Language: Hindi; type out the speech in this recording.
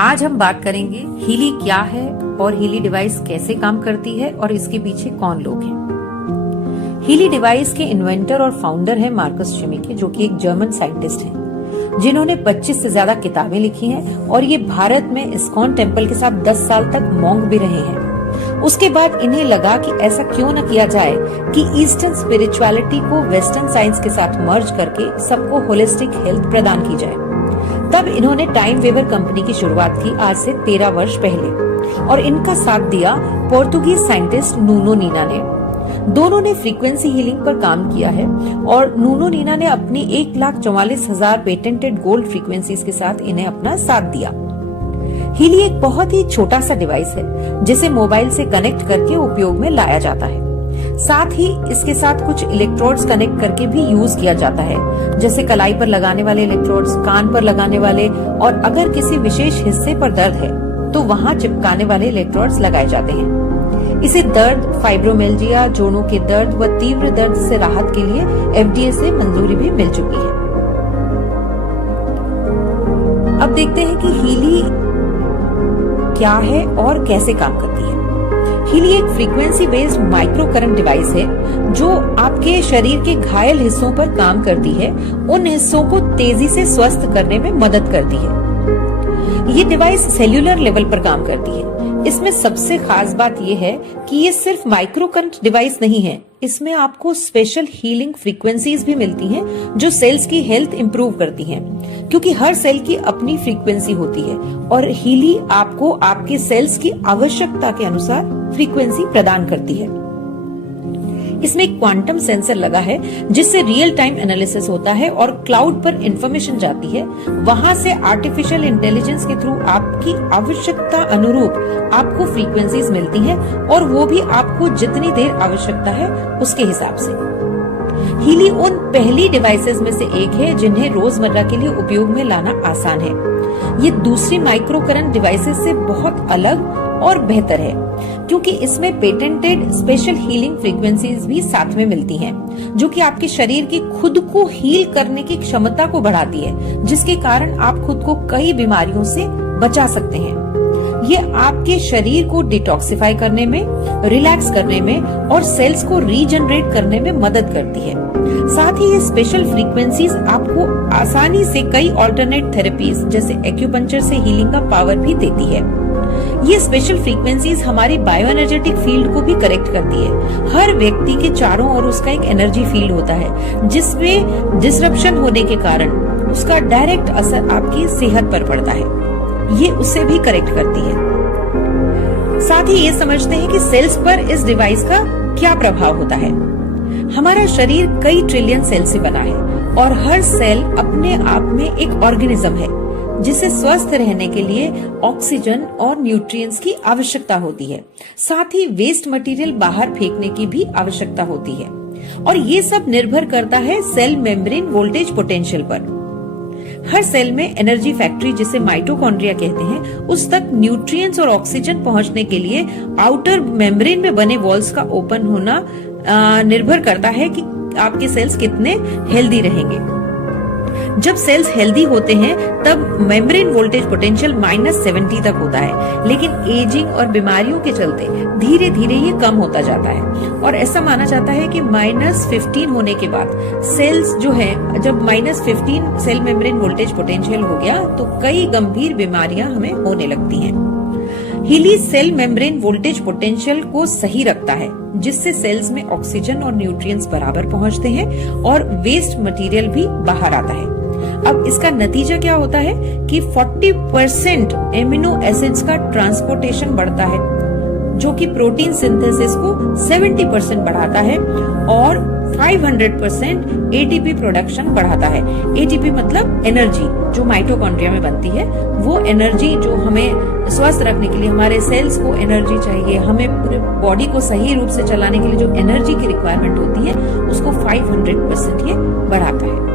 आज हम बात करेंगे हीली क्या है और हीली डिवाइस कैसे काम करती है और इसके पीछे कौन लोग हैं। हीली डिवाइस के इन्वेंटर और फाउंडर हैं मार्कस शिमिके, जो कि एक जर्मन साइंटिस्ट हैं, जिन्होंने 25 से ज्यादा किताबें लिखी हैं और ये भारत में इस्कॉन टेम्पल के साथ 10 साल तक मॉन्क भी रहे हैं। उसके बाद इन्हें लगा कि ऐसा क्यों न किया जाए कि ईस्टर्न स्पिरिचुअलिटी को वेस्टर्न साइंस के साथ मर्ज करके सबको होलिस्टिक हेल्थ प्रदान की जाए। तब इन्होंने टाइम वेवर कंपनी की शुरुआत की आज से 13 वर्ष पहले, और इनका साथ दिया पोर्तुगीज साइंटिस्ट नूनो नीना ने। दोनों ने फ्रीक्वेंसी हीलिंग पर काम किया है और नूनो नीना ने अपनी 1,44,000 पेटेंटेड गोल्ड फ्रीक्वेंसीज के साथ इन्हें अपना साथ दिया। हीली एक बहुत ही छोटा सा डिवाइस है जिसे मोबाइल से कनेक्ट करके उपयोग में लाया जाता है। साथ ही इसके साथ कुछ इलेक्ट्रोड्स कनेक्ट करके भी यूज किया जाता है, जैसे कलाई पर लगाने वाले इलेक्ट्रोड्स, कान पर लगाने वाले, और अगर किसी विशेष हिस्से पर दर्द है तो वहां चिपकाने वाले इलेक्ट्रोड्स लगाए जाते हैं। इसे दर्द, फाइब्रोमिल्जिया, जोड़ों के दर्द व तीव्र दर्द से राहत के लिए FDA से मंजूरी भी मिल चुकी है। अब देखते हैं कि हीली क्या है और कैसे काम करती है। हीली एक frequency based micro current device है जो आपके शरीर के घायल हिस्सों पर काम करती है, उन हिस्सों को तेजी से स्वस्थ करने में मदद करती है। ये डिवाइस सेल्यूलर लेवल पर काम करती है। इसमें सबसे खास बात यह है कि ये सिर्फ माइक्रो करंट डिवाइस नहीं है, इसमें आपको स्पेशल हीलिंग फ्रीक्वेंसीज भी मिलती हैं जो सेल्स की हेल्थ इंप्रूव करती हैं, क्योंकि हर सेल की अपनी फ्रीक्वेंसी होती है और हीली आपको आपके सेल्स की आवश्यकता के अनुसार फ्रीक्वेंसी प्रदान करती है। इसमें एक क्वांटम सेंसर लगा है जिससे रियल टाइम एनालिसिस होता है और क्लाउड पर इंफॉर्मेशन जाती है। वहां से आर्टिफिशियल इंटेलिजेंस के थ्रू आपकी आवश्यकता अनुरूप आपको फ्रीक्वेंसीज मिलती हैं और वो भी आपको जितनी देर आवश्यकता है उसके हिसाब से। हीली उन पहली डिवाइसेस में से एक है जिन्हें रोजमर्रा के लिए उपयोग में लाना आसान है। ये दूसरी माइक्रो करंट डिवाइसेस से बहुत अलग और बेहतर है क्योंकि इसमें पेटेंटेड स्पेशल हीलिंग फ्रीक्वेंसीज भी साथ में मिलती हैं, जो कि आपके शरीर की खुद को हील करने की क्षमता को बढ़ाती है, जिसके कारण आप खुद को कई बीमारियों से बचा सकते हैं। ये आपके शरीर को डिटॉक्सिफाई करने में, रिलैक्स करने में और सेल्स को रीजनरेट करने में मदद करती है। साथ ही ये स्पेशल फ्रीक्वेंसीज आपको आसानी से कई ऑल्टरनेट थेरेपीज जैसे एक्यूपंक्चर से हीलिंग का पावर भी देती है। ये स्पेशल फ्रीक्वेंसीज हमारी बायो एनर्जेटिक फील्ड को भी करेक्ट करती है। हर व्यक्ति के चारों ओर उसका एक एनर्जी फील्ड होता है जिसमें डिसरप्शन होने के कारण उसका डायरेक्ट असर आपकी सेहत पर पड़ता है। ये उसे भी करेक्ट करती है। साथ ही ये समझते हैं कि सेल्स पर इस डिवाइस का क्या प्रभाव होता है। हमारा शरीर कई ट्रिलियन सेल से बना है और हर सेल अपने आप में एक ऑर्गेनिज्म है जिसे स्वस्थ रहने के लिए ऑक्सीजन और न्यूट्रिएंट्स की आवश्यकता होती है। साथ ही वेस्ट मटेरियल बाहर फेंकने की भी आवश्यकता होती है और ये सब निर्भर करता है सेल मेम्ब्रेन वोल्टेज पोटेंशियल पर। हर सेल में एनर्जी फैक्ट्री, जिसे माइटोकॉन्ड्रिया कहते हैं, उस तक न्यूट्रिएंट्स और ऑक्सीजन पहुंचने के लिए आउटर मेम्ब्रेन में बने वॉल्स का ओपन होना निर्भर करता है कि आपके सेल्स कितने हेल्दी रहेंगे। जब सेल्स हेल्दी होते हैं तब मेम्ब्रेन वोल्टेज पोटेंशियल -70 तक होता है, लेकिन एजिंग और बीमारियों के चलते धीरे धीरे ये कम होता जाता है और ऐसा माना जाता है कि -15 होने के बाद सेल्स जो है, जब -15 सेल मेम्ब्रेन वोल्टेज पोटेंशियल हो गया तो कई गंभीर बीमारियां हमें होने लगती हैं। हीली सेल मेम्ब्रेन वोल्टेज पोटेंशियल को सही रखता है, जिससे सेल्स में ऑक्सीजन और न्यूट्रिएंट्स बराबर पहुंचते हैं और वेस्ट मटेरियल भी बाहर आता है। अब इसका नतीजा क्या होता है कि 40% एमिनो एसिड्स का ट्रांसपोर्टेशन बढ़ता है, जो कि प्रोटीन सिंथेसिस को 70% बढ़ाता है और 500% एटीपी प्रोडक्शन बढ़ाता है। एटीपी मतलब एनर्जी जो माइटोकॉन्ड्रिया में बनती है, वो एनर्जी जो हमें स्वस्थ रखने के लिए, हमारे सेल्स को एनर्जी चाहिए, हमें पूरे बॉडी को सही रूप से चलाने के लिए जो एनर्जी की रिक्वायरमेंट होती है उसको 500% ये बढ़ाता है।